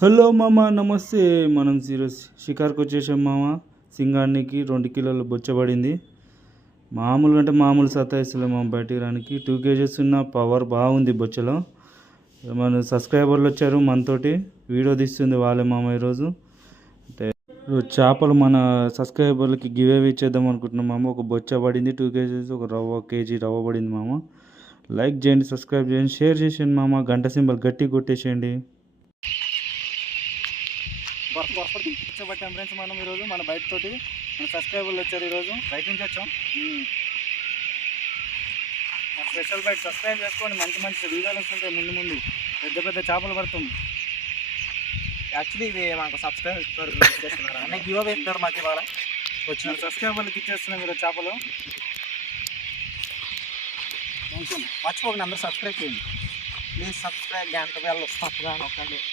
Hello మామ, నమస్తే. మనం షికార్కి వచ్చేసాం మామ. సింగానికి 2 కిలోల బొచ్చబడింది. మామూలుగా అంటే మామూలు సతాయిస్తలే మామ బయటికి రానికి. 2 కేజెస్ ఉన్న పవర్ బాగుంది బొచ్చలో. మన సబ్స్క్రైబర్లు వచ్చారు మనతోటి, వీడియో తీస్తుంది వాళ్ళే మామ. ఈరోజు అంటే చేపలు మన సబ్స్క్రైబర్లకి గివ్ అవే ఇచ్చేద్దాం అనుకుంటున్నాం మామ. ఒక బొచ్చ పడింది 2 కేజెస్, ఒక కేజీ రవ్వ పడింది మామ. లైక్ చేయండి, సబ్స్క్రైబ్ చేయండి, షేర్ చేసేయండి మామ. గంట సింబల్ గట్టి కొట్టేసేయండి. కూర్చోబట్టాం ఫ్రెండ్స్ మనం ఈరోజు మన బయట తోటి మన సబ్స్క్రైబర్లు వచ్చారు. ఈరోజు బయట నుంచి వచ్చాం. మా స్పెషల్ బయట సబ్స్క్రైబ్ చేసుకోండి. మంచి మంచి వీడియోలు వస్తుంటాయి. ముందు పెద్ద పెద్ద చేపలు పడుతుంది. యాక్చువల్లీ ఇది మాకు సబ్స్క్రైబ్ చేస్తున్నారు అన్నీ గివ్ అవే ఇస్తారు మాకు. ఇవాళ వచ్చిన సబ్స్క్రైబర్లకి ఇచ్చేస్తున్నాం మీరు చేపలు. మర్చిపోకండి, అందరూ సబ్స్క్రైబ్ చేయండి ప్లీజ్. సబ్స్క్రైబ్ గంట వేళ్ళు నొక్కండి.